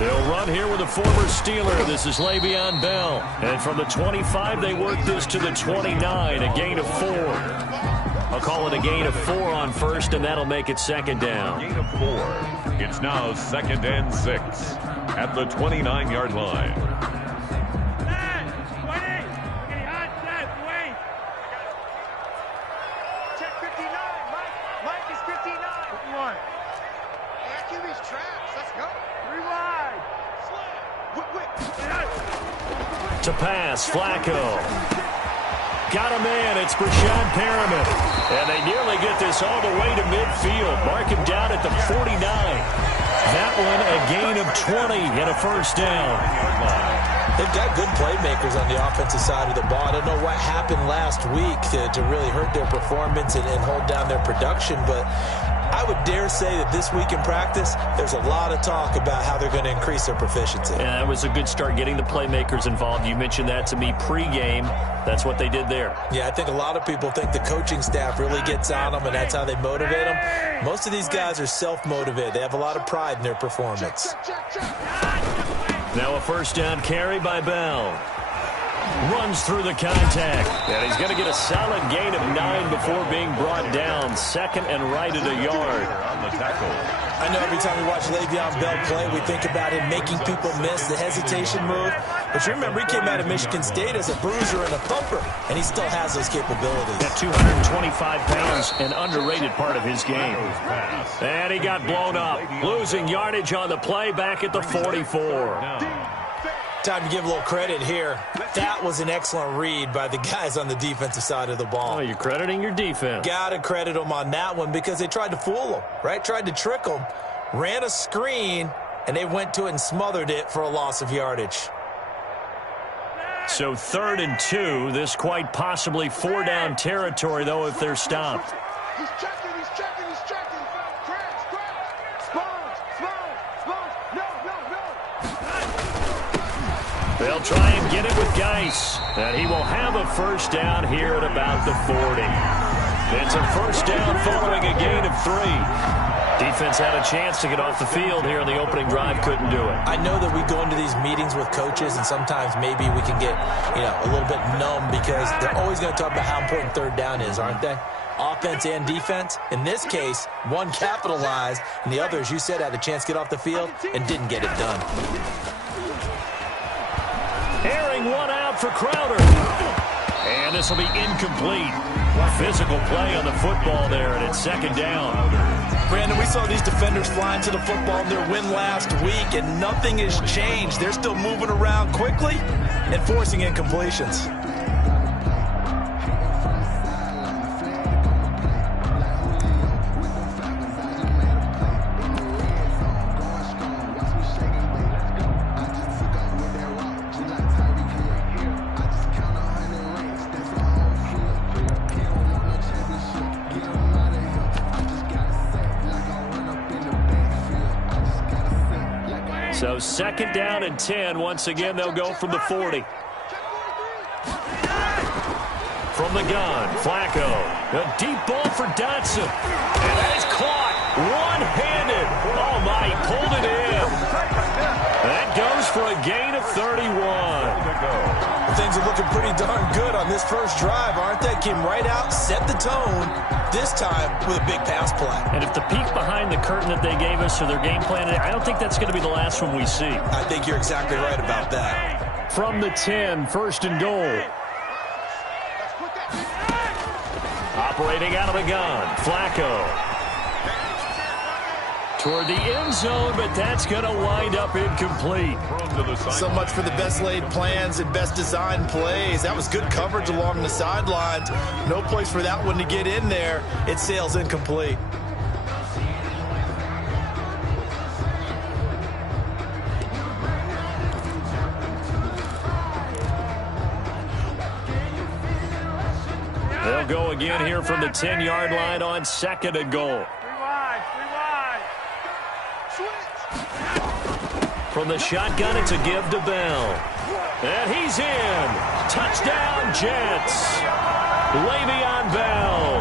They'll run here with a former Steeler. This is Le'Veon Bell. And from the 25, they work this to the 29, a gain of 4. I'll call it a gain of 4 on first, and that'll make it second down. Gain of 4. It's now 2nd and 6 at the 29-yard line. Check 59. Mike is 59. 51. Hey, QB's traps. Let's go. Rewind. To pass, Flacco. Got a man, it's Brashad Perriman. And they nearly get this all the way to midfield. Mark him down at the 49. That one a gain of 20 and a first down. They've got good playmakers on the offensive side of the ball. I don't know what happened last week to really hurt their performance and hold down their production, but I would dare say that this week in practice, there's a lot of talk about how they're going to increase their proficiency. Yeah, that was a good start getting the playmakers involved. You mentioned that to me pregame. That's what they did there. Yeah, I think a lot of people think the coaching staff really gets on them, and that's how they motivate them. Most of these guys are self-motivated. They have a lot of pride in their performance. Now a first down carry by Bell. Runs through the contact. And he's going to get a solid gain of 9 before being brought down. 2nd and right at a yard. On the tackle. I know every time we watch Le'Veon Bell play, we think about him making people miss the hesitation move. But you remember, he came out of Michigan State as a bruiser and a thumper, and he still has those capabilities. At 225 pounds, an underrated part of his game. And he got blown up. Losing yardage on the play back at the 44. Time to give a little credit here. That was an excellent read by the guys on the defensive side of the ball. Oh, you're crediting your defense. Got to credit them on that one because they tried to fool them, right? Tried to trick them, ran a screen, and they went to it and smothered it for a loss of yardage. So 3rd and 2. This quite possibly 4-down territory, though, if they're stopped. He's checking, he's checking, he's checking. Crash. Sponge. No. They'll try and get it with Geis. And he will have a first down here at about the 40. It's a first down following a gain of 3. Defense had a chance to get off the field here in the opening drive, couldn't do it. I know that we go into these meetings with coaches, and sometimes maybe we can get, a little bit numb because they're always going to talk about how important 3rd down is, aren't they? Offense and defense. In this case, one capitalized, and the other, as you said, had a chance to get off the field and didn't get it done. Airing one out for Crowder. And this will be incomplete. Physical play on the football there, and it's 2nd down. Brandon, we saw these defenders flying to the football in their win last week, and nothing has changed. They're still moving around quickly and forcing incompletions. So 2nd down and 10. Once again, they'll go from the 40. From the gun, Flacco. A deep ball for Dotson. And that is caught one-handed. Oh, my, he pulled it in. That goes for a gain of 31. Things are looking pretty darn good on this first drive, aren't they? Came right out, set the tone, this time with a big pass play. And if the peek behind the curtain that they gave us or their game plan, I don't think that's going to be the last one we see. I think you're exactly right about that. From the 10, 1st and goal. Operating out of the gun, Flacco. Toward the end zone, but that's going to wind up incomplete. So much for the best laid plans and best designed plays. That was good coverage along the sidelines. No place for that one to get in there. It sails incomplete. They'll go again here from the 10-yard line on 2nd and goal. From the shotgun, it's a give to Bell. And he's in. Touchdown, Jets. Le'Veon Bell.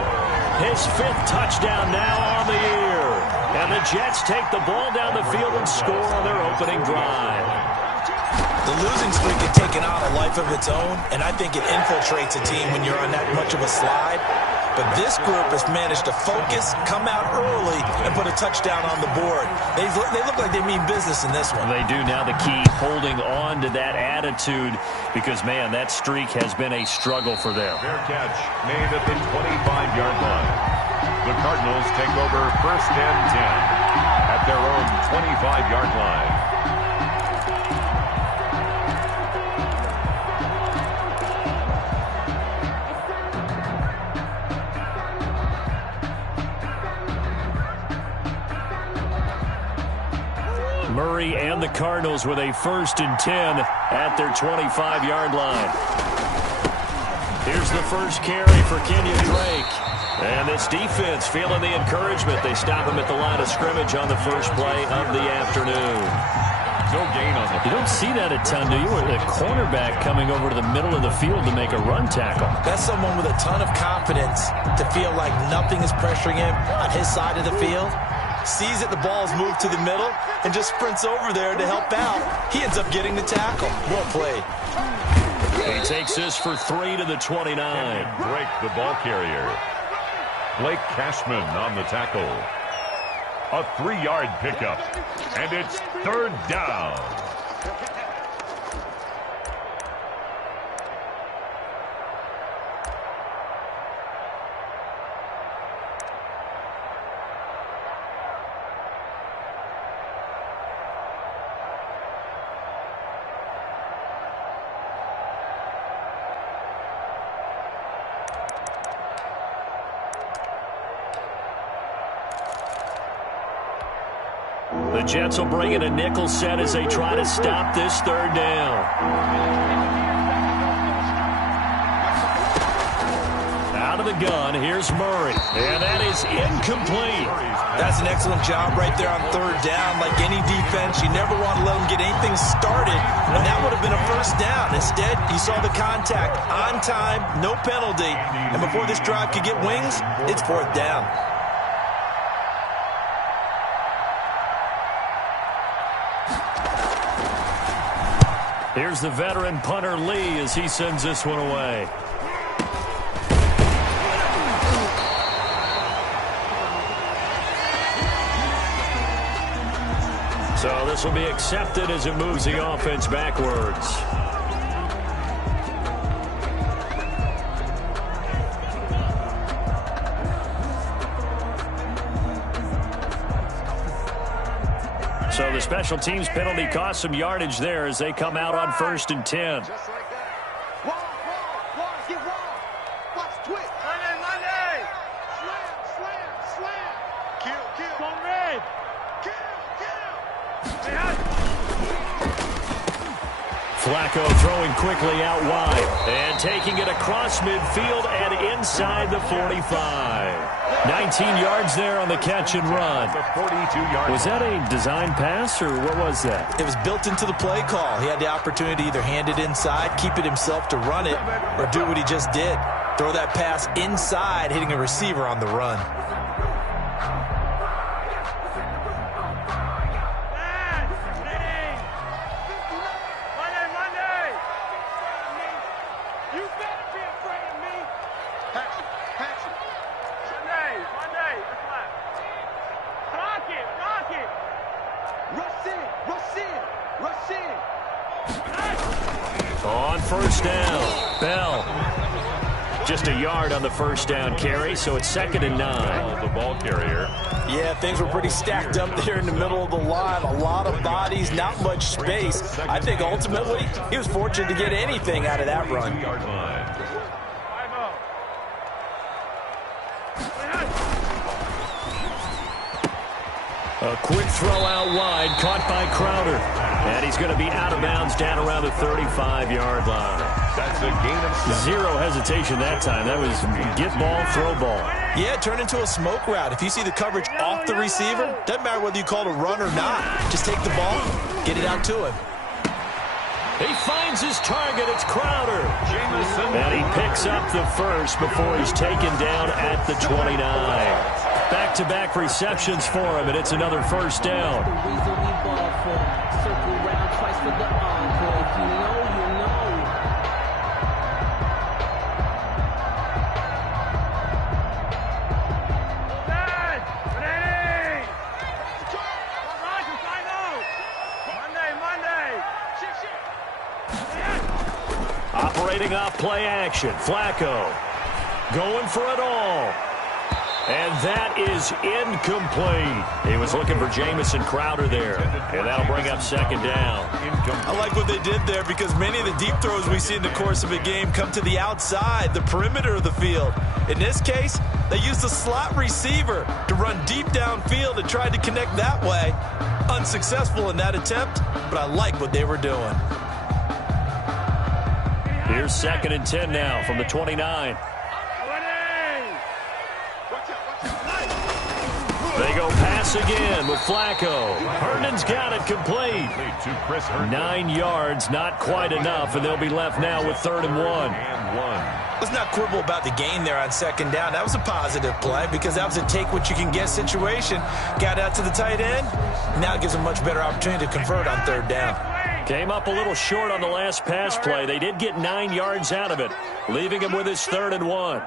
His 5th touchdown now on the year. And the Jets take the ball down the field and score on their opening drive. The losing streak had taken on a life of its own, and I think it infiltrates a team when you're on that much of a slide. But this group has managed to focus, come out early, and put a touchdown on the board. They look like they mean business in this one. They do. Now the key, holding on to that attitude, because, man, that streak has been a struggle for them. Fair catch made at the 25-yard line. The Cardinals take over 1st and 10 at their own 25-yard line. Murray and the Cardinals with a 1st and 10 at their 25-yard line. Here's the first carry for Kenyon Drake. And this defense feeling the encouragement. They stop him at the line of scrimmage on the first play of the afternoon. No gain on the. You don't see that a ton, do you? With a cornerback coming over to the middle of the field to make a run tackle. That's someone with a ton of confidence to feel like nothing is pressuring him on his side of the field. Sees that the ball's moved to the middle and just sprints over there to help out. He ends up getting the tackle. Well played. He takes this for 3 to the 29. Drake, the ball carrier. Blake Cashman on the tackle. A 3-yard pickup. And it's 3rd down. The Jets will bring in a nickel set as they try to stop this 3rd down. Out of the gun, here's Murray. And that is incomplete. That's an excellent job right there on 3rd down. Like any defense, you never want to let them get anything started. And that would have been a 1st down. Instead, you saw the contact on time, no penalty. And before this drive could get wings, it's 4th down. Here's the veteran punter Lee as he sends this one away. So this will be accepted as it moves the offense backwards. So the special teams penalty cost some yardage there as they come out on 1st and 10. Just like that. Wall, get wall. Watch twitch. Monday. Slam. Kill. On red. Kill. Flacco throwing quickly out wide and taking it across midfield and inside the 45. 19 yards there on the catch and run. Was that a design pass, or what was that? It was built into the play call. He had the opportunity to either hand it inside, keep it himself to run it, or do what he just did. Throw that pass inside, hitting a receiver on the run. On 1st down, Bell. Just a yard on the 1st down carry, so it's 2nd and 9. The ball carrier. Yeah, things were pretty stacked up there in the middle of the line. A lot of bodies, not much space. I think ultimately he was fortunate to get anything out of that run. A quick throw out wide, caught by Crowder. And he's going to be out of bounds down around the 35-yard line. That's a gain of 7. Zero hesitation that time. That was get ball, throw ball. Yeah, turn into a smoke route. If you see the coverage off the receiver, doesn't matter whether you call it a run or not. Just take the ball, get it out to him. He finds his target. It's Crowder. And he picks up the first before he's taken down at the 29. Back-to-back receptions for him, and it's another first down. Operating off play action. Flacco going for it all. And that is incomplete. He was looking for Jamison Crowder there. And that'll bring up second down. I like what they did there because many of the deep throws we see in the course of a game come to the outside, the perimeter of the field. In this case, they used a slot receiver to run deep downfield and tried to connect that way. Unsuccessful in that attempt, but I like what they were doing. Here's 2nd and 10 now from the 29. They go pass again with Flacco. Herndon's got it complete. 9 yards, not quite enough, and they'll be left now with 3rd and 1. Let's not quibble about the gain there on 2nd down. That was a positive play because that was a take-what-you-can-get situation. Got out to the tight end. Now it gives them a much better opportunity to convert on 3rd down. Came up a little short on the last pass play. They did get 9 yards out of it, leaving him with his 3rd and 1.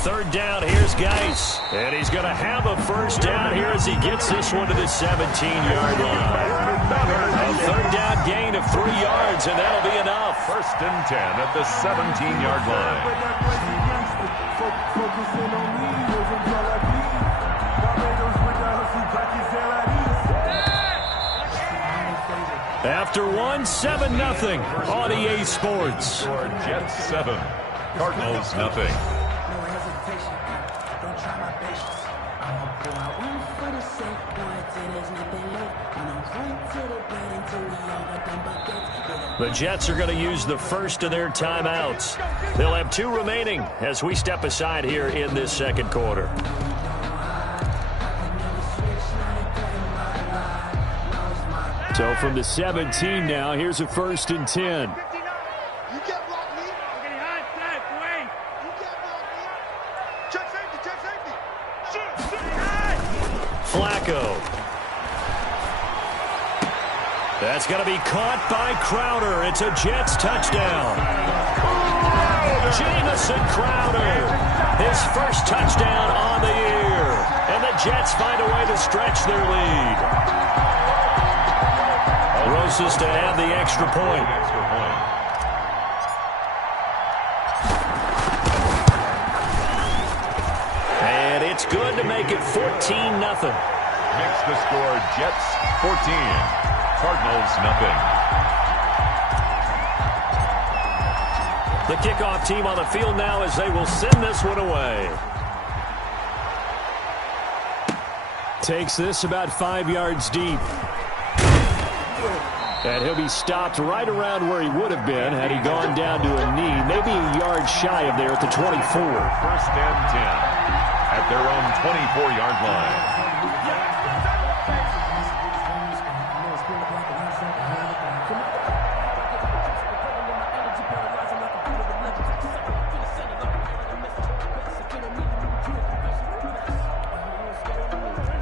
Third down, here's Geis. And he's going to have a first down here as he gets this one to the 17-yard line. A third down gain of 3 yards, and that'll be enough. 1st and 10 at the 17-yard line. After 7-0 on EA Sports. Jets 7, Cardinals nothing. The Jets are going to use the first of their timeouts. They'll have 2 remaining as we step aside here in this 2nd quarter. So from the 17 now, here's a 1st and 10. Flacco. That's going to be caught by Crowder. It's a Jets touchdown. Jamison Crowder, his first touchdown on the year. And the Jets find a way to stretch their lead. Rosas to add the extra point. And it's good to make it 14-0. Makes the score Jets 14, Cardinals nothing. The kickoff team on the field now as they will send this one away. Takes this about 5 yards deep. And he'll be stopped right around where he would have been had he gone down to a knee, maybe a yard shy of there at the 24. 1st and 10 at their own 24-yard line.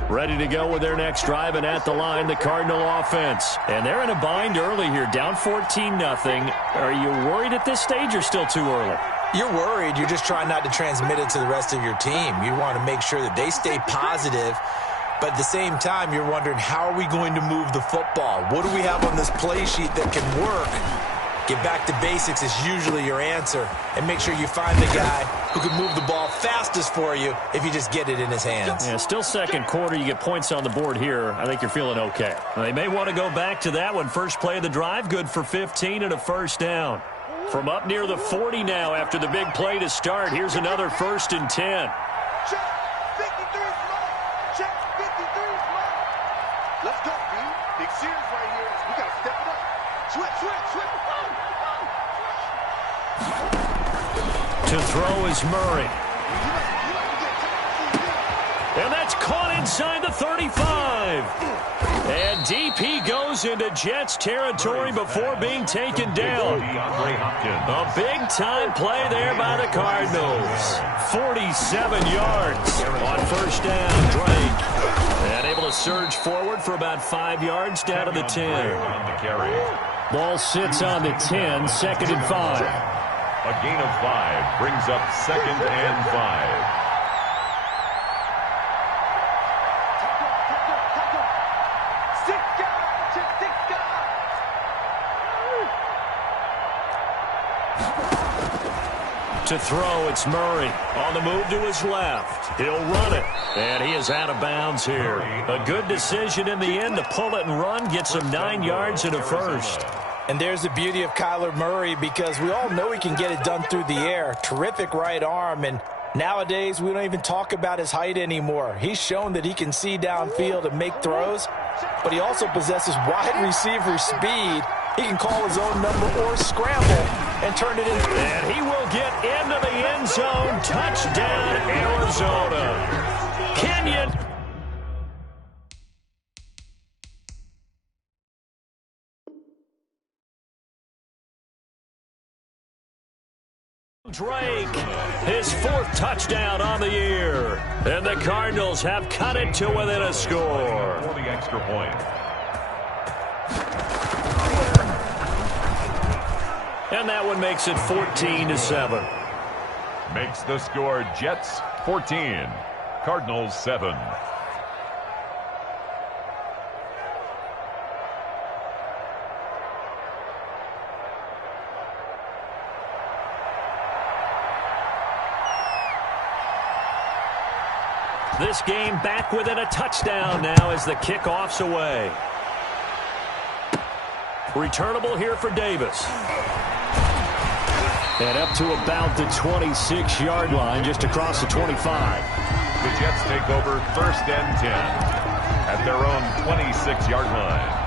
Ready to go with their next drive, and at the line, the Cardinal offense. And they're in a bind early here, down 14-0. Are you worried at this stage or still too early? You're worried. You're just trying not to transmit it to the rest of your team. You want to make sure that they stay positive, but at the same time, you're wondering, how are we going to move the football? What do we have on this play sheet that can work? Get back to basics is usually your answer, and make sure you find the guy who can move the ball fastest for you if you just get it in his hands. Yeah, still 2nd quarter. You get points on the board here. I think you're feeling okay. They may want to go back to that one. First play of the drive, good for 15 and a first down. From up near the 40 now after the big play to start, here's another 1st and 10. Let's go, B. Big series right here. We got to step it up. Switch. To throw is Murray. inside the 35. And deep he goes into Jets territory before being taken down. A big-time play there by the Cardinals. 47 yards on first down, Drake. And able to surge forward for about 5 yards down to the 10. Ball sits on the 10, 2nd and 5. A gain of 5 brings up 2nd and 5. To throw, it's Murray. On the move to his left. He'll run it. And he is out of bounds here. A good decision in the end to pull it and run. Gets him 9 yards and a first. And there's the beauty of Kyler Murray, because we all know he can get it done through the air. Terrific right arm. And nowadays, we don't even talk about his height anymore. He's shown that he can see downfield and make throws. But he also possesses wide receiver speed. He can call his own number or scramble and turn it in. And he will get into the end zone. Touchdown, Arizona. Kenyon. Drake, his 4th touchdown on the year. And the Cardinals have cut it to within a score. For the extra point. And that one makes it 14-7. Makes the score Jets 14, Cardinals 7. This game back within a touchdown now as the kickoff's away. Returnable here for Davis. And up to about the 26-yard line, just across the 25. The Jets take over 1st and 10 at their own 26-yard line.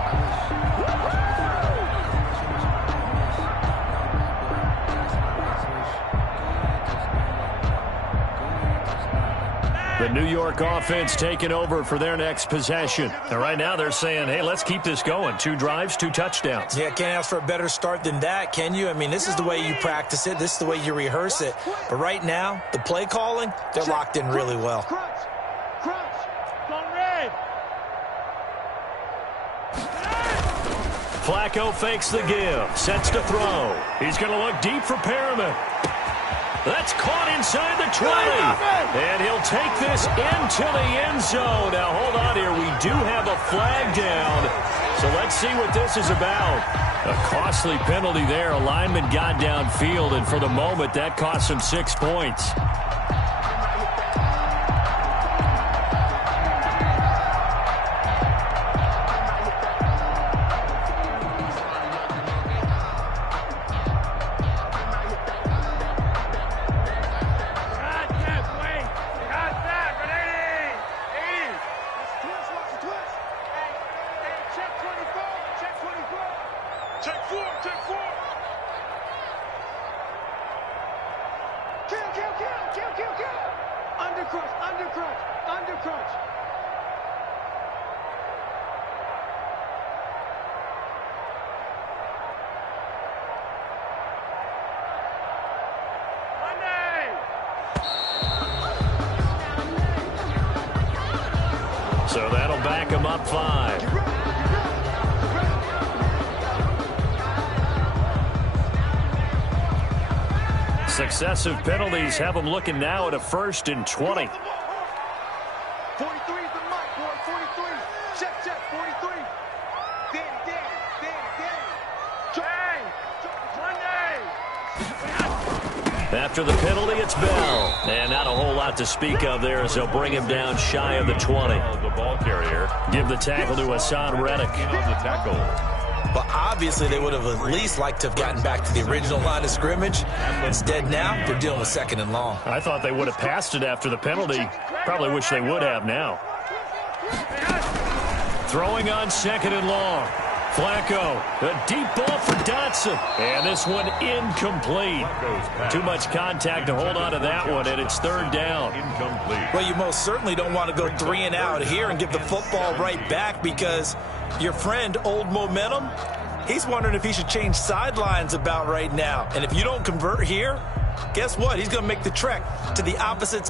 The New York offense taking over for their next possession. And right now they're saying, hey, let's keep this going. 2 drives, 2 touchdowns. Yeah, can't ask for a better start than that, can you? I mean, this is the way you practice it. This is the way you rehearse it. But right now, the play calling, they're locked in really well. Flacco fakes the give, sets to throw. He's going to look deep for Perriman. That's caught inside the 20. And he'll take this into the end zone. Now, hold on here. We do have a flag down. So let's see what this is about. A costly penalty there. A lineman got downfield, and for the moment, that cost him 6 points. So that'll back him up 5. Successive penalties have them looking now at a 1st and 20. 43 is the mark, boy. 43. Check, 43. Danny. After the penalty, it's Bell. And not a whole lot to speak of there as they'll bring him down shy of the 20. The ball carrier. Give the tackle to Hassan Reddick. On the tackle. But obviously, they would have at least liked to have gotten back to the original line of scrimmage. Instead, now, they're dealing with 2nd and long. I thought they would have passed it after the penalty. Probably wish they would have now. Throwing on 2nd and long. Flacco, a deep ball for Dotson. And this one incomplete. Too much contact to hold on to that one, and it's third down. Incomplete. Well, you most certainly don't want to go 3 and out here and give the football right back, because your friend, Old Momentum, he's wondering if he should change sidelines about right now. And if you don't convert here, guess what? He's going to make the trek to the opposite.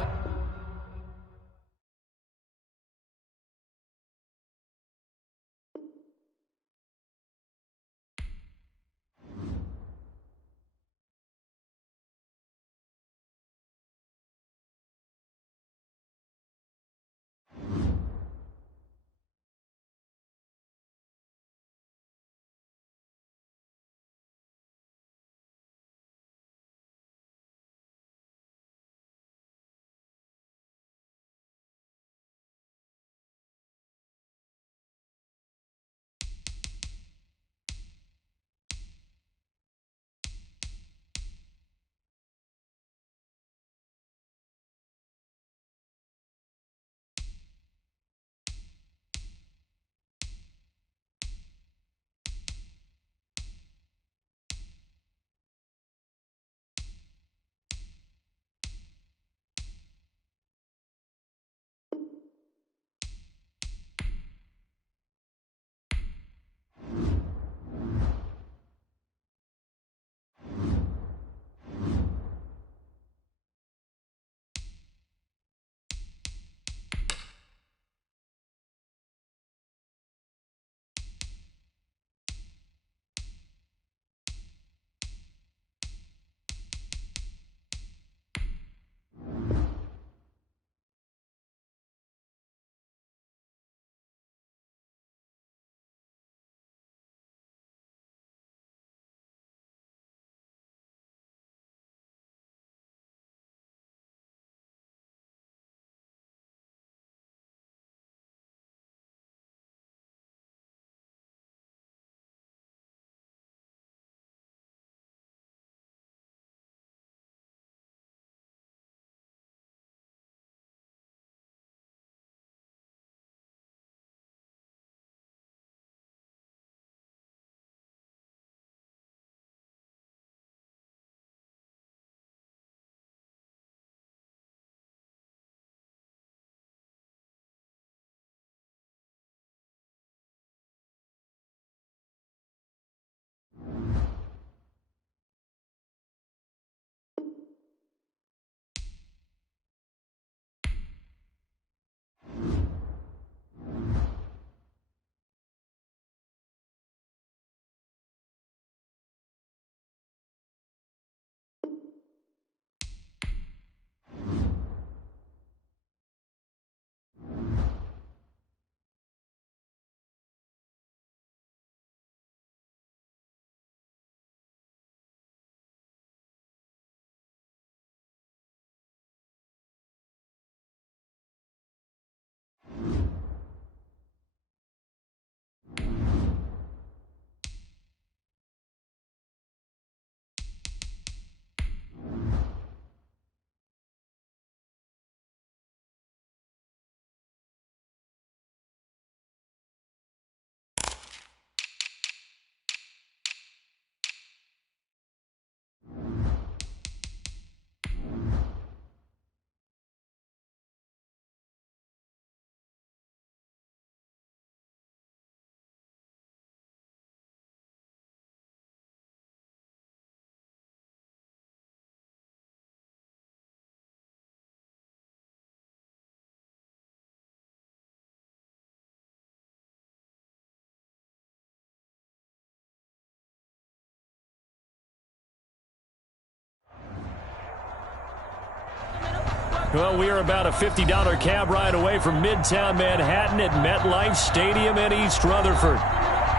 Well, we are about a $50 cab ride away from Midtown Manhattan at MetLife Stadium in East Rutherford.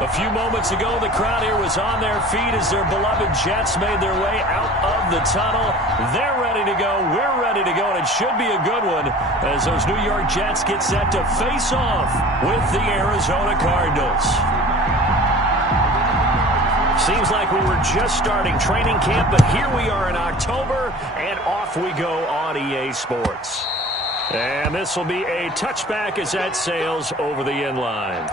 A few moments ago, the crowd here was on their feet as their beloved Jets made their way out of the tunnel. They're ready to go. We're ready to go, and it should be a good one as those New York Jets get set to face off with the Arizona Cardinals. Seems like we were just starting training camp, but here we are in October, and off we go on EA Sports. And this will be a touchback as that sails over the end line.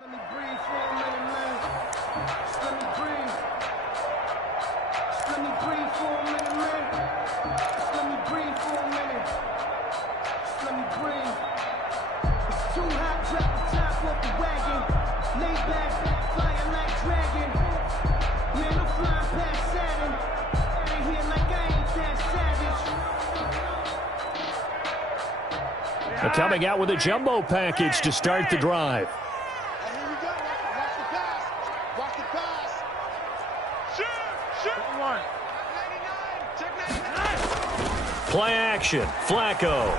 Let me breathe for a minute, man. Let me breathe. Let me breathe for a minute, man. Let me breathe for a minute. Let me breathe. It's too hot, drop the top off the wagon. Lay back, flying like dragon. Man, I'm flying past Saturn. Out of here like I ain't that savage. They're coming out with a jumbo package to start the drive. And here we go. Watch the pass. Watch the pass. Shoot. One. 99. Check 99. Play action. Flacco.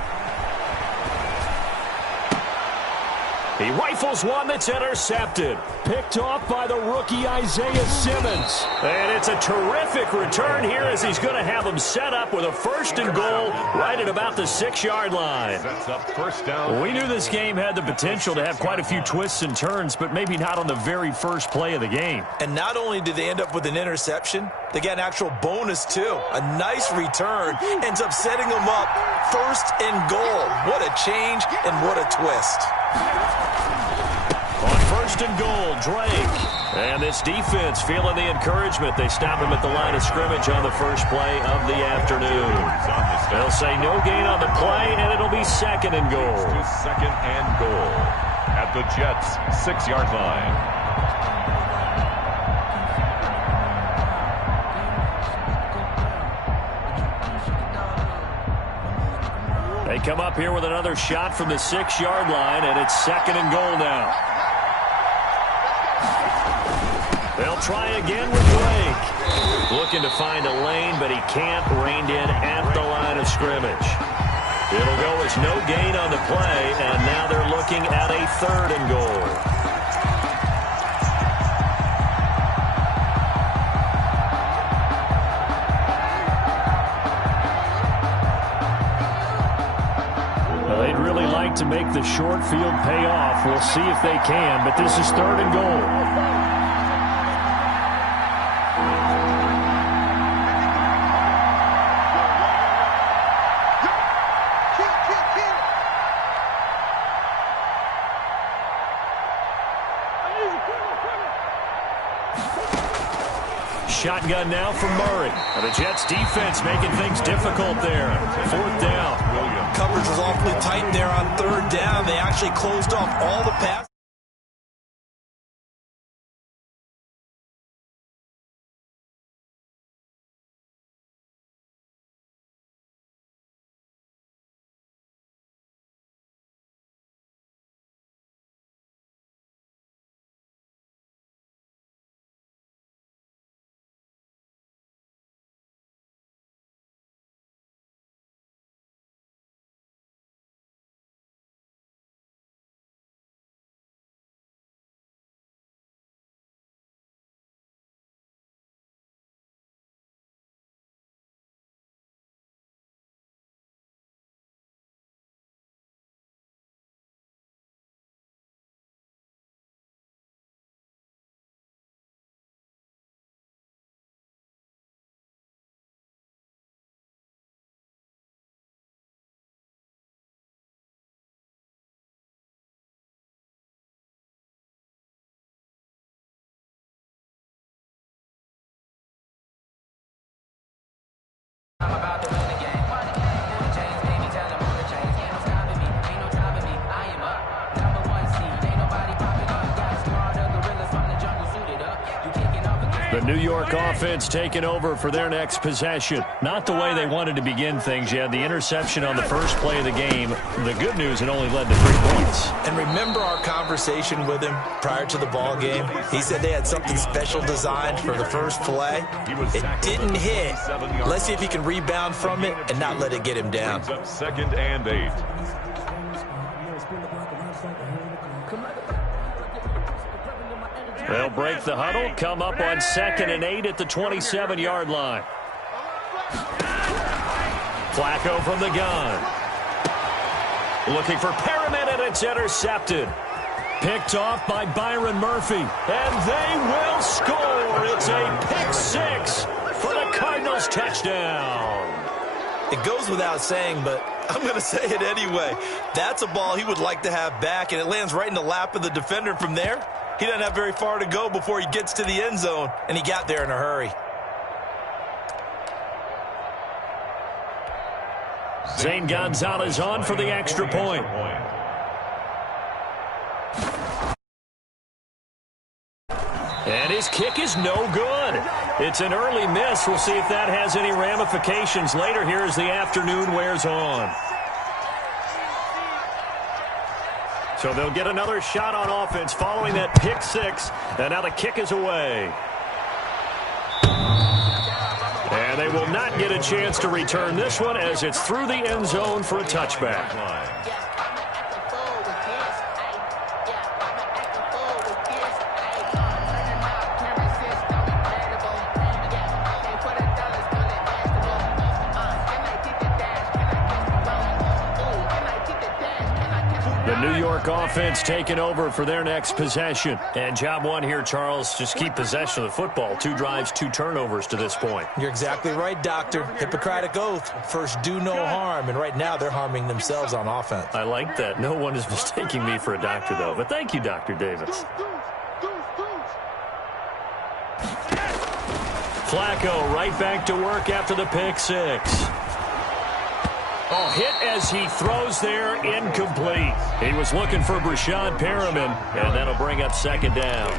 He rifles one that's intercepted. Picked off by the rookie Isaiah Simmons. And it's a terrific return here as he's going to have him set up with a 1st and goal right at about the 6-yard line. Sets up first down. We knew this game had the potential to have quite a few twists and turns, but maybe not on the very first play of the game. And not only did they end up with an interception, they got an actual bonus, too. A nice return ends up setting them up 1st and goal. What a change and what a twist. On 1st and goal, Drake. And this defense feeling the encouragement. They stop him at the line of scrimmage on the first play of the afternoon. They'll say no gain on the play, and it'll be 2nd and goal. 2nd and goal at the Jets' 6-yard line. They come up here with another shot from the 6-yard line, and it's 2nd and goal now. They'll try again with Drake. Looking to find a lane, but he can't. Reined in at the line of scrimmage. It'll go as no gain on the play, and now they're looking at a 3rd and goal. They'd really like to make the short field pay off. We'll see if they can, but this is 3rd and goal. Shotgun now from Murray. And the Jets defense making things difficult there. 4th down. Coverage was awfully tight there on 3rd down. They actually closed off all the passes. I'm about to win the game. Chains, baby, tell them all the chains. Ain't no stopping me, ain't no dropping me. I am up, #1 seed. Ain't nobody popping up. Got smarter gorillas from the jungle suited up. You kicking off again. The New York offense taking over for their next possession. Not the way they wanted to begin things. You had the interception on the first play of the game. The good news, it only led to 3 points. And remember our conversation with him prior to the ball game? He said they had something special designed for the first play. It didn't hit. Let's see if he can rebound from it and not let it get him down. 2nd and 8. They'll break the huddle, come up on 2nd and 8 at the 27-yard line. Flacco from the gun. Looking for Perriman, and it's intercepted. Picked off by Byron Murphy. And they will score. It's a pick 6 for the Cardinals touchdown. It goes without saying, but I'm going to say it anyway. That's a ball he would like to have back, and it lands right in the lap of the defender. From there, he doesn't have very far to go before he gets to the end zone, and he got there in a hurry. Zane Gonzalez on for the extra point. And his kick is no good. It's an early miss. We'll see if that has any ramifications later here as the afternoon wears on. So they'll get another shot on offense following that pick six. And now the kick is away. And they will not get a chance to return this one as it's through the end zone for a touchback. New York offense taking over for their next possession. And job one here, Charles, just keep possession of the football. 2 drives, 2 turnovers to this point. You're exactly right, Doctor. Hippocratic oath. First, do no harm. And right now, they're harming themselves on offense. I like that. No one is mistaking me for a doctor, though. But thank you, Dr. Davis. Flacco right back to work after the pick six. Oh, hit as he throws there, incomplete. He was looking for Brashad Perriman, and that'll bring up second down.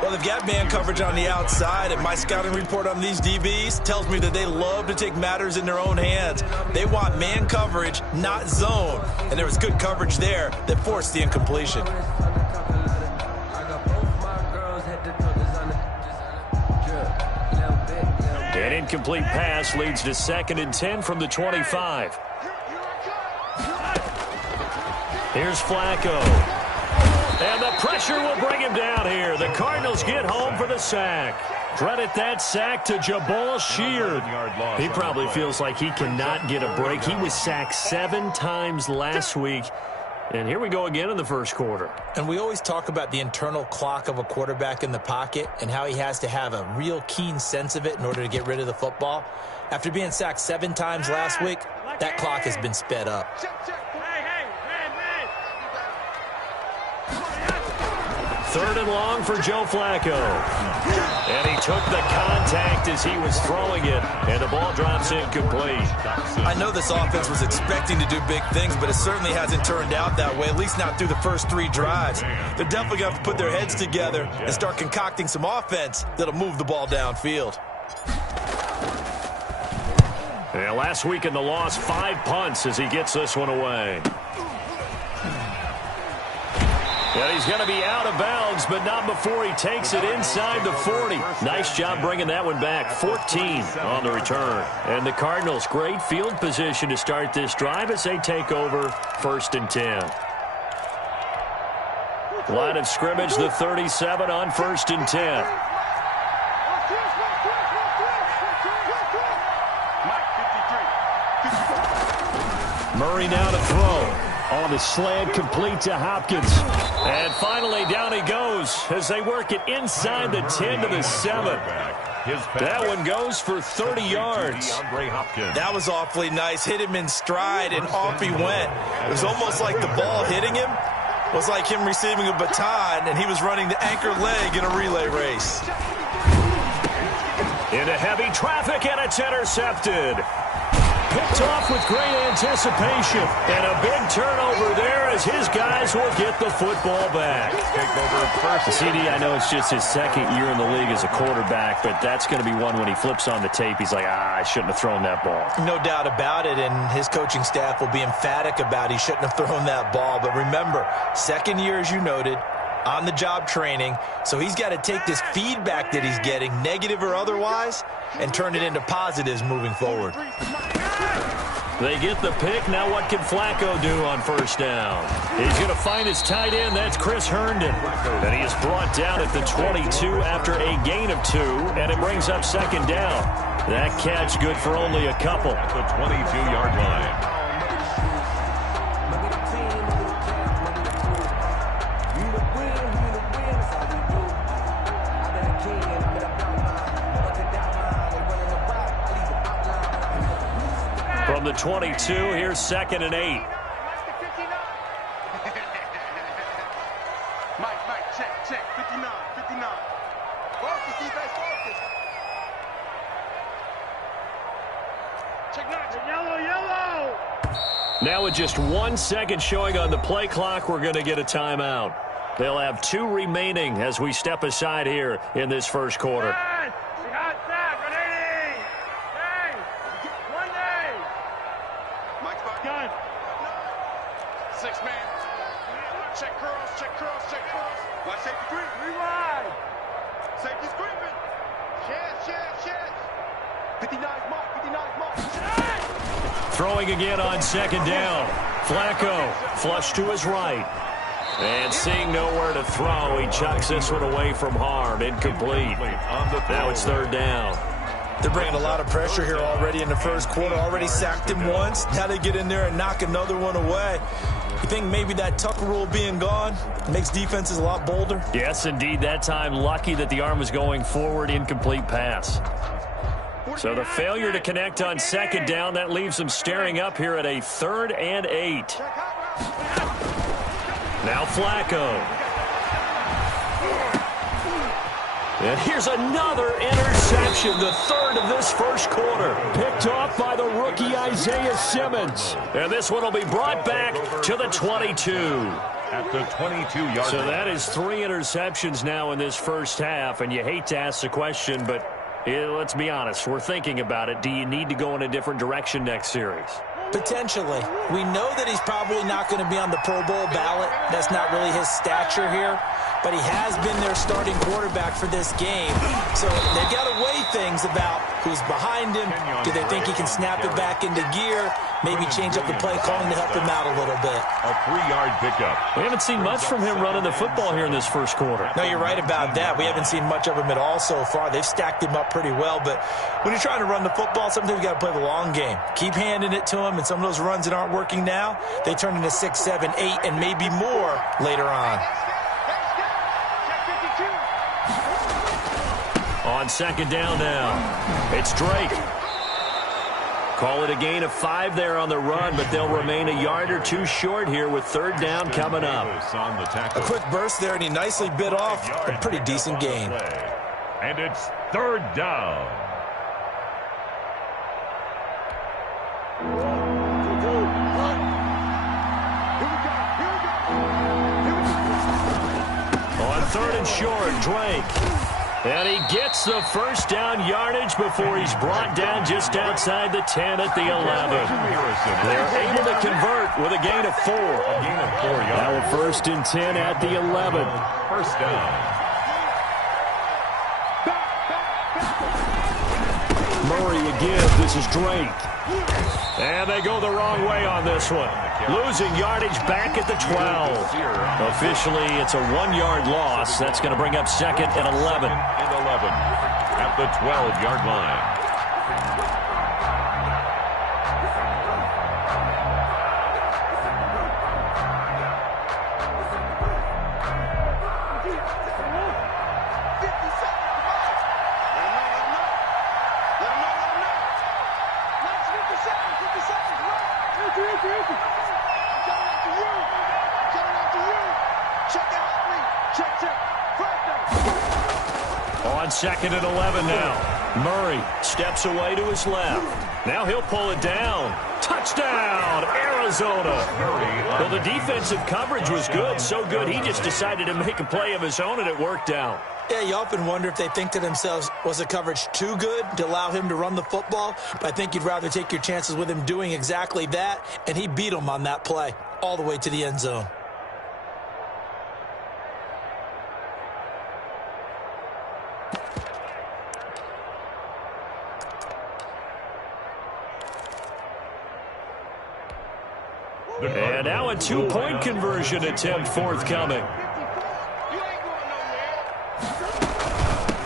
Well, they've got man coverage on the outside, and my scouting report on these DBs tells me that they love to take matters in their own hands. They want man coverage, not zone. And there was good coverage there that forced the incompletion. An incomplete pass leads to 2nd and 10 from the 25. Here's Flacco. And the pressure will bring him down here. The Cardinals get home for the sack. Credit that sack to Jabal Sheard. He probably feels like he cannot get a break. He was sacked 7 times last week. And here we go again in the first quarter. And we always talk about the internal clock of a quarterback in the pocket and how he has to have a real keen sense of it in order to get rid of the football. After being sacked 7 times last week, that clock has been sped up. 3rd and long for Joe Flacco. And he took the contact as he was throwing it, and the ball drops incomplete. I know this offense was expecting to do big things, but it certainly hasn't turned out that way, at least not through the first 3 drives. They're definitely going to have to put their heads together and start concocting some offense that'll move the ball downfield. Yeah, last week in the loss, 5 punts as he gets this one away. And he's going to be out of bounds, but not before he takes it inside the 40. Nice job bringing that one back. 14 on the return. And the Cardinals, great field position to start this drive as they take over 1st and 10. Line of scrimmage, the 37 on 1st and 10. Murray now to throw. On the slant, complete to Hopkins. And finally, down he goes as they work it inside the 10 to the 7. That one goes for 30 yards. That was awfully nice. Hit him in stride, and off he went. It was almost like the ball hitting him was like him receiving a baton, and he was running the anchor leg in a relay race. Into heavy traffic, and it's intercepted. Picked off with great anticipation. And a big turnover there as his guys will get the football back. CD, I know it's just his 2nd year in the league as a quarterback, but that's going to be one when he flips on the tape. He's like, I shouldn't have thrown that ball. No doubt about it, and his coaching staff will be emphatic about he shouldn't have thrown that ball. But remember, 2nd year, as you noted, on-the-job training, so he's got to take this feedback that he's getting, negative or otherwise, and turn it into positives moving forward. They get the pick. Now what can Flacco do on 1st down? He's going to find his tight end. That's Chris Herndon. And he is brought down at the 22 after a gain of 2, and it brings up 2nd down. That catch good for only a couple. At the 22-yard line. from the 22. Here's 2nd and 8. Mike, check. 59. Focus, defense, focus. Check 9. Yellow. Now with just 1 second showing on the play clock, we're going to get a timeout. They'll have 2 remaining as we step aside here in this first quarter. Mike's back. Gun. 6 man. Check cross. Watch safety green. Rewind. Safety screaming. Chance. 59 mark. Throwing again on 2nd down. Flacco flush to his right. And seeing nowhere to throw, he chucks this one away from harm. Incomplete. Now it's 3rd down. They're bringing a lot of pressure here already in the first quarter. Already sacked him once. Now they get in there and knock another one away. You think maybe that Tucker rule being gone makes defenses a lot bolder? Yes, indeed. That time, lucky that the arm was going forward. Incomplete pass. So the failure to connect on 2nd down, that leaves them staring up here at a 3rd and 8. Now Flacco. And here's another interception, the 3rd of this first quarter. Picked off by the rookie Isaiah Simmons. And this one will be brought back to the 22. At the 22-yard line. So that is 3 interceptions now in this first half. And you hate to ask the question, but let's be honest. We're thinking about it. Do you need to go in a different direction next series? Potentially. We know that he's probably not going to be on the Pro Bowl ballot. That's not really his stature here. But he has been their starting quarterback for this game. So they've got to weigh things about who's behind him. Do they think he can snap it back into gear? Maybe change up the play calling to help him out a little bit. A 3-yard pickup. We haven't seen much from him running the football here in this first quarter. No, you're right about that. We haven't seen much of him at all so far. They've stacked him up pretty well. But when you're trying to run the football, sometimes you got to play the long game. Keep handing it to him, and some of those runs that aren't working now, they turn into 6, 7, 8, and maybe more later on. On 2nd down now, it's Drake. Call it a gain of 5 there on the run, but they'll remain a yard or 2 short here with 3rd down coming up. A quick burst there, and he nicely bit off a pretty decent gain. And it's 3rd down. On 3rd and short, Drake. And he gets the first down yardage before he's brought down just outside the 10 at the 11. They're able to convert with a gain of 4. Now a 1st and 10 at the 11. First down. Murray again. This is Drake. And they go the wrong way on this one. Losing yardage back at the 12. Officially, it's a 1-yard loss. That's going to bring up 2nd and 11. At the 12-yard line. On 2nd and 11 now. Murray steps away to his left. Now he'll pull it down. Touchdown, Arizona. Well, the defensive coverage was good, so good he just decided to make a play of his own, and it worked out. Yeah, you often wonder if they think to themselves, was the coverage too good to allow him to run the football? But I think you'd rather take your chances with him doing exactly that, and he beat him on that play all the way to the end zone. And now a 2-point conversion attempt forthcoming.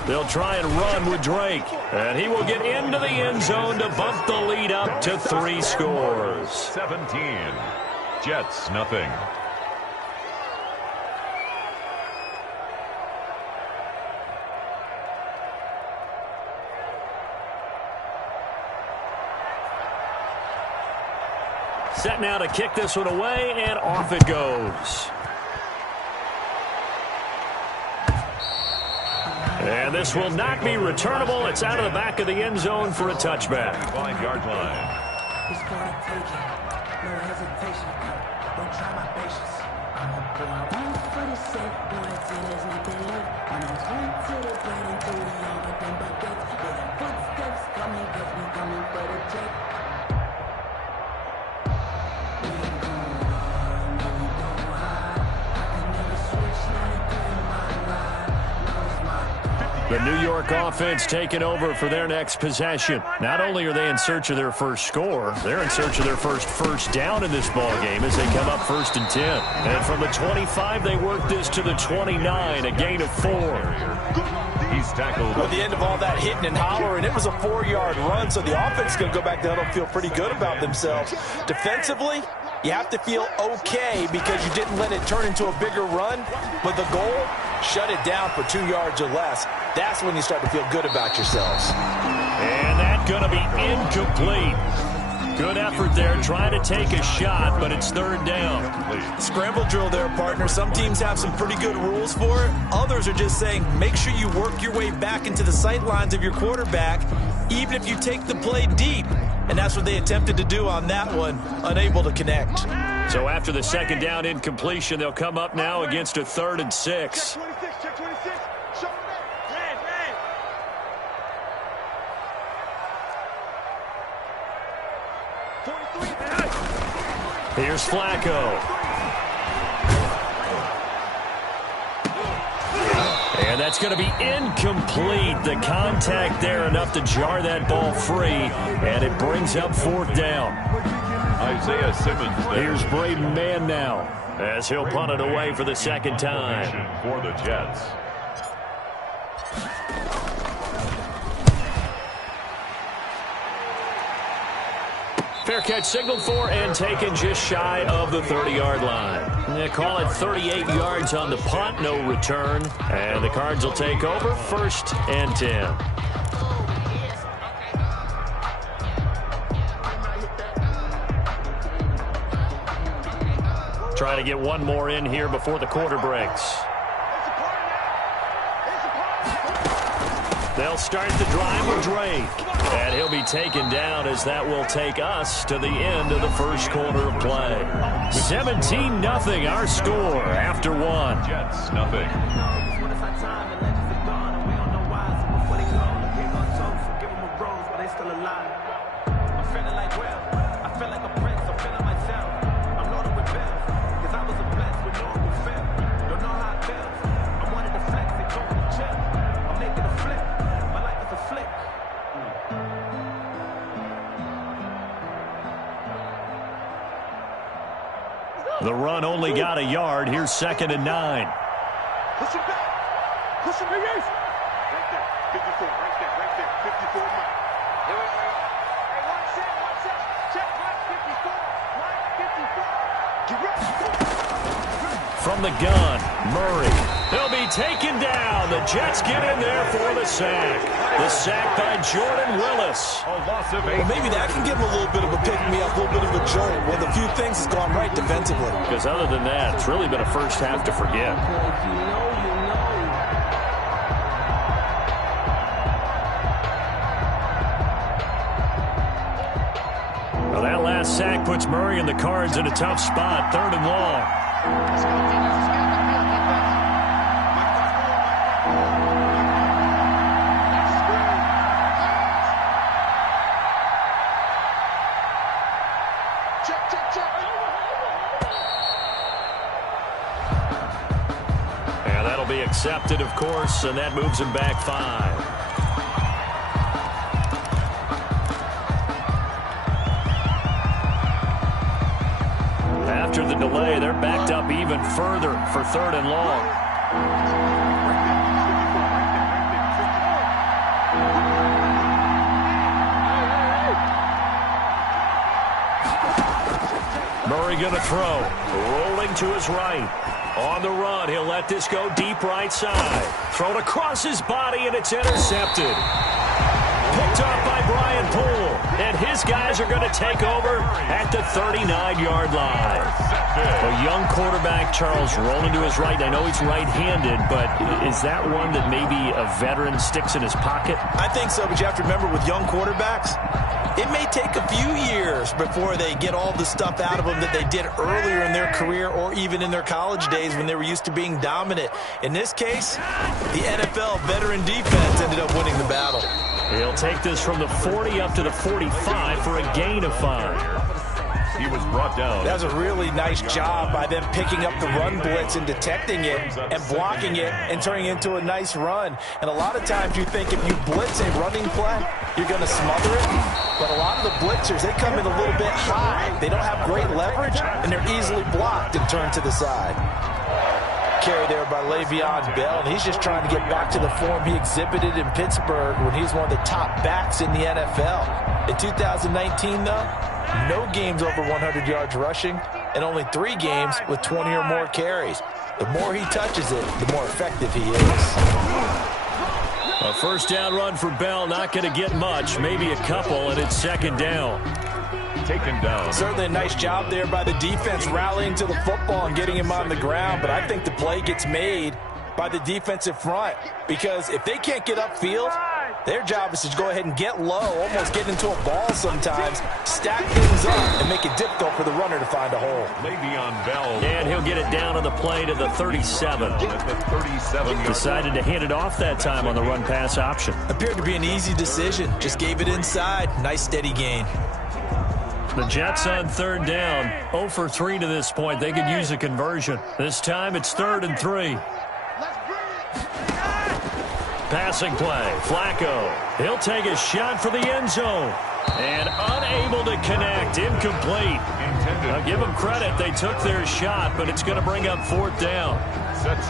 They'll try and run with Drake. And he will get into the end zone to bump the lead up to 3 scores. 17. Jets, nothing. Set now to kick this one away, and off it goes. And this will not be returnable. It's out of the back of the end zone for a touchback. 5-yard line. It's for the taking. No hesitation. Don't try my patience. I'm a boy. One for the safe boy till there's nothing left. When I went to the bread and through the yard with them buckets. Hear the footsteps coming, cause we coming for the check. We gon' run, we gon' hide. I can never switch nothing in my life. Knows my The New York offense taking over for their next possession. Not only are they in search of their first score, they're in search of their first down in this ball game as they come up 1st and 10. And from the 25, they work this to the 29, a gain of 4. He's tackled. At the end of all that hitting and hollering, it was a 4-yard run, so the offense is going to go back down and feel pretty good about themselves. Defensively, you have to feel okay because you didn't let it turn into a bigger run, but the goal, shut it down for 2 yards or less. That's when you start to feel good about yourselves. And that's going to be incomplete. Good effort there, trying to take a shot, but it's 3rd down. Scramble drill there, partner. Some teams have some pretty good rules for it. Others are just saying, make sure you work your way back into the sight lines of your quarterback, even if you take the play deep. And that's what they attempted to do on that one, unable to connect. So after the 2nd down incompletion, they'll come up now against a 3rd and 6. Check 26, check 26. Show them that. Red. Here's Flacco. And that's going to be incomplete. The contact there enough to jar that ball free, and it brings up 4th down. Isaiah Simmons there. Here's Braden Mann now as he'll punt it away for the 2nd time. For the Jets. Fair catch signaled for and taken just shy of the 30-yard line. They call it 38 yards on the punt, no return. And the Cards will take over 1st and 10. Trying to get one more in here before the quarter breaks. They'll start the drive with Drake. And he'll be taken down as that will take us to the end of the first quarter of play. 17-0 our score after 1. Jets, nothing. The run only got a yard. Here's 2nd and 9. Push him back. Push him. Right there. 54. Right there. 54 Mike. Hey, one set. Check Mike 54. Mike 54. Get ready. From the gun, Murray. He'll be taken down. The Jets get in there for the sack. The sack by Jordan Willis. A loss of 8. Well, maybe that can give them a little bit of a pick-me-up, a little bit of a jolt. One of the few things that's gone right defensively. Because other than that, it's really been a first half to forget. Well, that last sack puts Murray and the Cards in a tough spot, 3rd and long. And that'll be accepted, of course, and that moves him back 5. After the delay, they're backed up even further for 3rd and long. Murray going to throw. Rolling to his right. On the run, he'll let this go deep right side. Thrown across his body, and it's intercepted. Picked off by Brian Poole. And his guys are going to take over at the 39-yard line. A young quarterback, Charles, rolling to his right. I know he's right-handed, but is that one that maybe a veteran sticks in his pocket? I think so, but you have to remember with young quarterbacks, it may take a few years before they get all the stuff out of them that they did earlier in their career or even in their college days when they were used to being dominant. In this case, the NFL veteran defense ended up winning the battle. He'll take this from the 40 up to the 45 for a gain of 5. He was brought down. That was a really nice job by them picking up the run blitz and detecting it and blocking it and turning it into a nice run. And a lot of times you think if you blitz a running play, you're going to smother it. But a lot of the blitzers, they come in a little bit high. They don't have great leverage, and they're easily blocked and turned to the side. Carry there by Le'Veon Bell, and he's just trying to get back to the form he exhibited in Pittsburgh when he was one of the top backs in the NFL. In 2019, though, no games over 100 yards rushing, and only 3 games with 20 or more carries. The more he touches it, the more effective he is. A first down run for Bell, not going to get much, maybe a couple, and it's second down. Taken down. Certainly a nice job there by the defense rallying to the football and getting him on the ground, but I think the play gets made by the defensive front because if they can't get upfield, their job is to go ahead and get low, almost get into a ball sometimes, stack things up, and make it difficult for the runner to find a hole. Le'Veon Bell. And he'll get it down on the play to the 37. At the 37. Decided to hand it off that time on the run-pass option. Appeared to be an easy decision. Just gave it inside. Nice steady gain. The Jets on third down. 0 for 3 to this point. They could use a conversion. This time it's 3rd and 3. Passing play. Flacco. He'll take a shot for the end zone. And unable to connect. Incomplete. I'll give them credit. They took their shot, but it's going to bring up 4th down.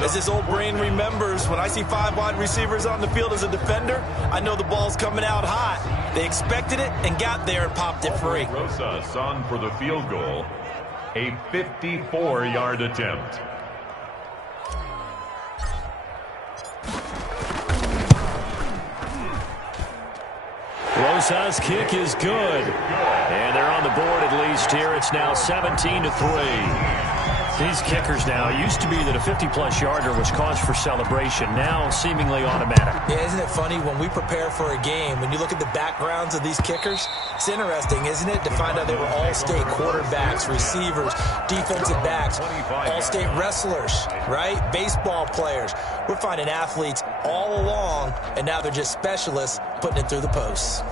As this old brain remembers, when I see 5 wide receivers on the field as a defender, I know the ball's coming out hot. They expected it and got there and popped it free. Rosas on for the field goal. A 54-yard attempt. Rosas' kick is good. And they're on the board at least here. It's now 17-3. These kickers now, it used to be that a 50-plus yarder was cause for celebration. Now seemingly automatic. Yeah, isn't it funny when we prepare for a game, when you look at the backgrounds of these kickers, it's interesting, isn't it, to find out they were all-state quarterbacks, receivers, defensive backs, all-state wrestlers, right? Baseball players. We're finding athletes all along, and now they're just specialists putting it through the posts.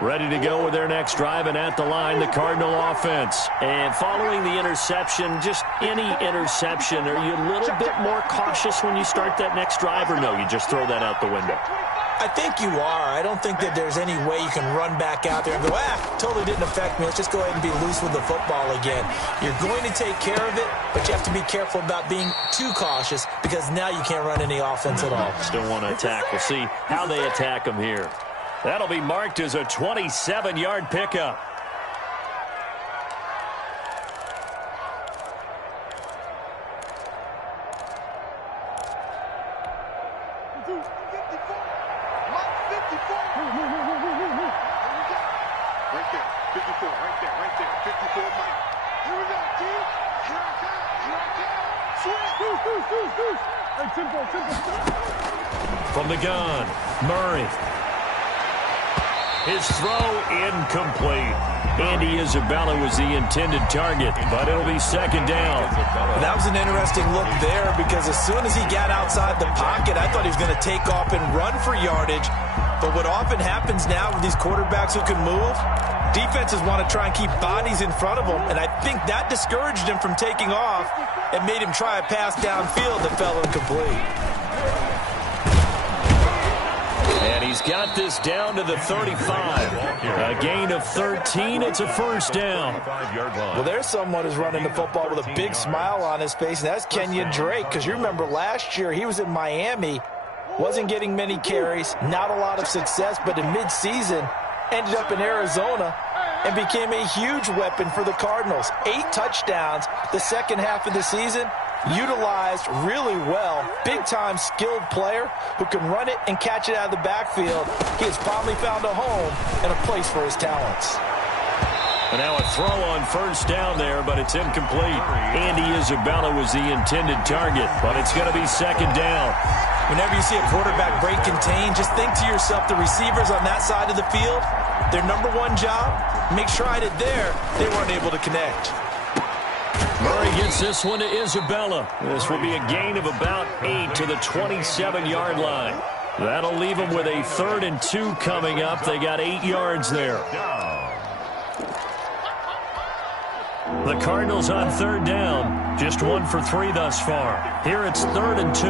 Ready to go with their next drive, and at the line, the Cardinal offense. And following the interception, just any interception, are you a little bit more cautious when you start that next drive, or no, you just throw that out the window? I think you are. I don't think that there's any way you can run back out there and go, totally didn't affect me. Let's just go ahead and be loose with the football again. You're going to take care of it, but you have to be careful about being too cautious because now you can't run any offense at all. Still want to attack. We'll see how they attack them here. That'll be marked as a 27-yard pickup. From the gun, Murray. His throw incomplete. Andy Isabella was the intended target, but it'll be second down. That was an interesting look there because as soon as he got outside the pocket, I thought he was going to take off and run for yardage. But what often happens now with these quarterbacks who can move, defenses want to try and keep bodies in front of them, and I think that discouraged him from taking off and made him try a pass downfield that fell incomplete. And he's got this down to the 35. A gain of 13. It's a first down. Well, there's someone who's running the football with a big smile on his face, and that's Kenyon Drake, because you remember last year he was in Miami, wasn't getting many carries, not a lot of success, but in midseason, ended up in Arizona and became a huge weapon for the Cardinals. 8 touchdowns the second half of the season, utilized really well. Big-time skilled player who can run it and catch it out of the backfield. He has finally found a home and a place for his talents. And now a throw on first down there, but it's incomplete. Andy Isabella was the intended target, but it's going to be second down. Whenever you see a quarterback break contain, just think to yourself, the receivers on that side of the field, their number one job, make sure I did there, they weren't able to connect. Murray gets this one to Isabella. This will be a gain of about 8 to the 27-yard line. That'll leave them with a 3rd and 2 coming up. They got 8 yards there. The Cardinals on 3rd down. Just 1 for 3 thus far. Here it's 3rd and 2.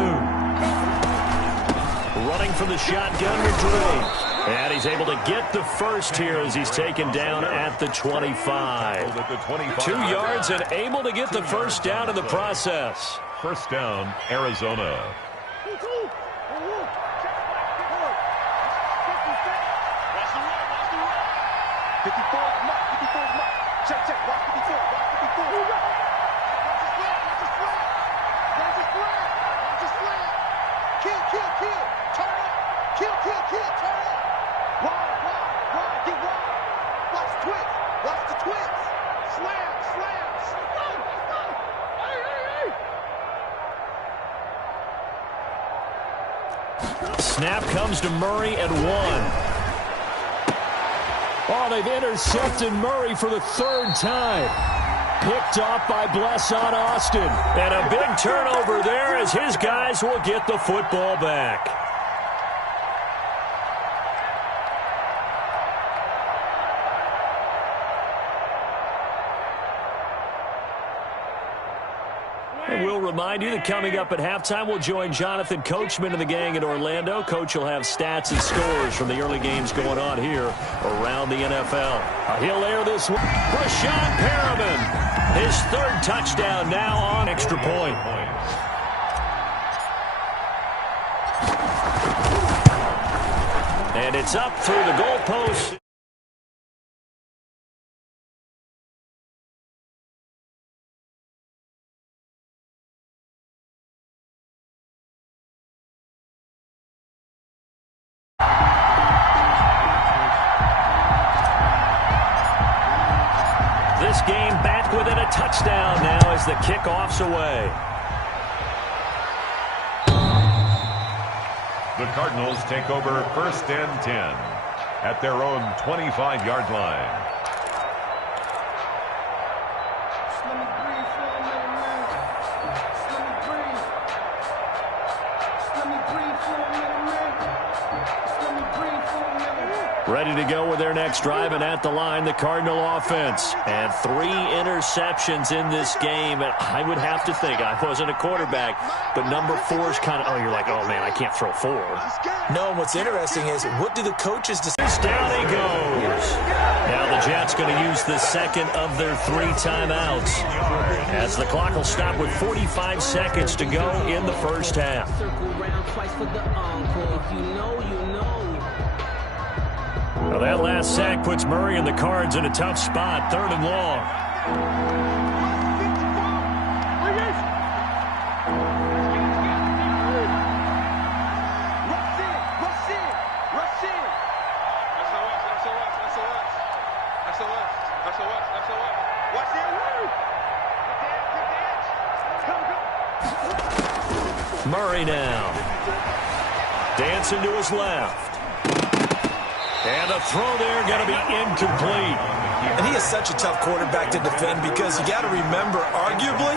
Running from the shotgun with Dre. And he's able to get the first here as he's taken down at the 25. 2 yards and able to get the first down in the process. First down, Arizona. Snap comes to Murray at 1. Oh, they've intercepted Murray for the 3rd time. Picked off by Blesson Austin. And a big turnover there as his guys will get the football back. And we'll remind you that coming up at halftime, we'll join Jonathan Coachman and the gang in Orlando. Coach will have stats and scores from the early games going on here around the NFL. He'll air this one. Brashad Perriman, his 3rd touchdown now on extra point. And it's up through the goalpost. This game back within a touchdown now as the kickoff's away. The Cardinals take over 1st and 10 at their own 25-yard line. Ready to go with their next drive, and at the line, the Cardinal offense. And 3 interceptions in this game. And I would have to think, I wasn't a quarterback, but number 4 is kind of, oh, you're like, oh, man, I can't throw 4. No, what's interesting is, what do the coaches decide? Down he goes. Now the Jets going to use the 2nd of their 3 timeouts, as the clock will stop with 45 seconds to go in the first half. Well, that last sack puts Murray and the Cards in a tough spot, 3rd and long. Murray now. Dancing to his left. And a throw there going to be incomplete. And he is such a tough quarterback to defend because you got to remember, arguably,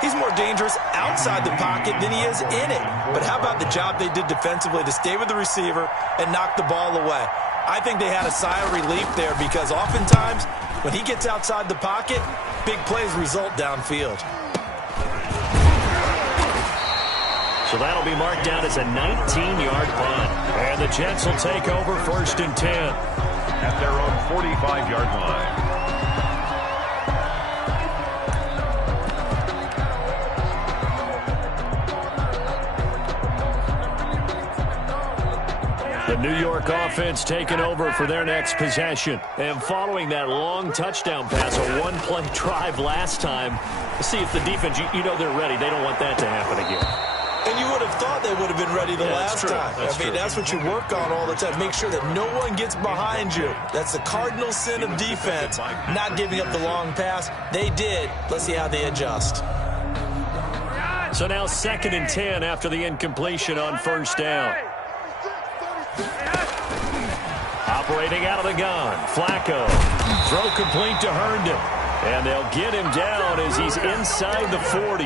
he's more dangerous outside the pocket than he is in it. But how about the job they did defensively to stay with the receiver and knock the ball away? I think they had a sigh of relief there because oftentimes when he gets outside the pocket, big plays result downfield. So that'll be marked down as a 19-yard punt. And the Jets will take over 1st and 10. At their own 45-yard line. The New York offense taking over for their next possession. And following that long touchdown pass, a one-play drive last time, let's see if the defense, you know they're ready. They don't want that to happen again. And you would have thought they would have been ready the last time. That's what you work on all the time. Make sure that no one gets behind you. That's the cardinal sin of defense, not giving up the long pass. They did. Let's see how they adjust. So now 2nd and 10 after the incompletion on first down. Operating out of the gun, Flacco. Throw complete to Herndon. And they'll get him down as he's inside the 40.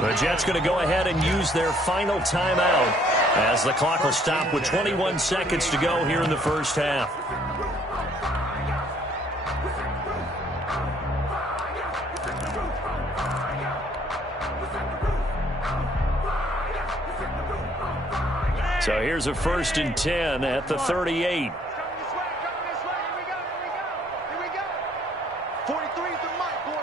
The Jets going to go ahead and use their final timeout as the clock will stop with 21 seconds to go here in the first half. So here's a 1st and 10 at the 38.